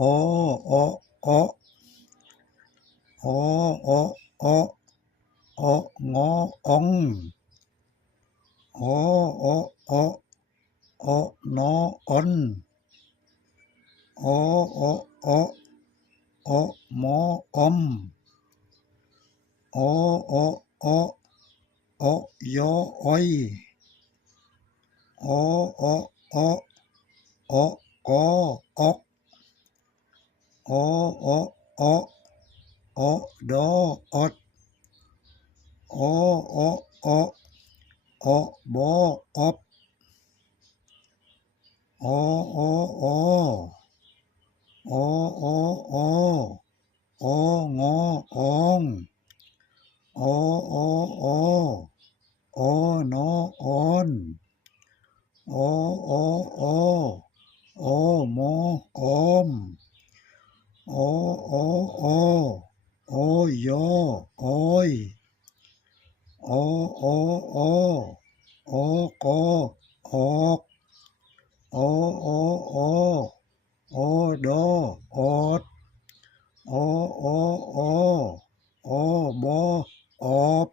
o o o. O o o. O, ngó, ong. O o o. O, nó on o o o. O, mó om o o o. O yo oi o o o. O, có, ốc o o o o đó ot o o o o bo op o o o o o o o ngo ong o o o o no on o o o o mo om โอโอโอโอยอโอยโอโอโอโอกอออกโอโอโอโอดออดโอโอโอโอบออบ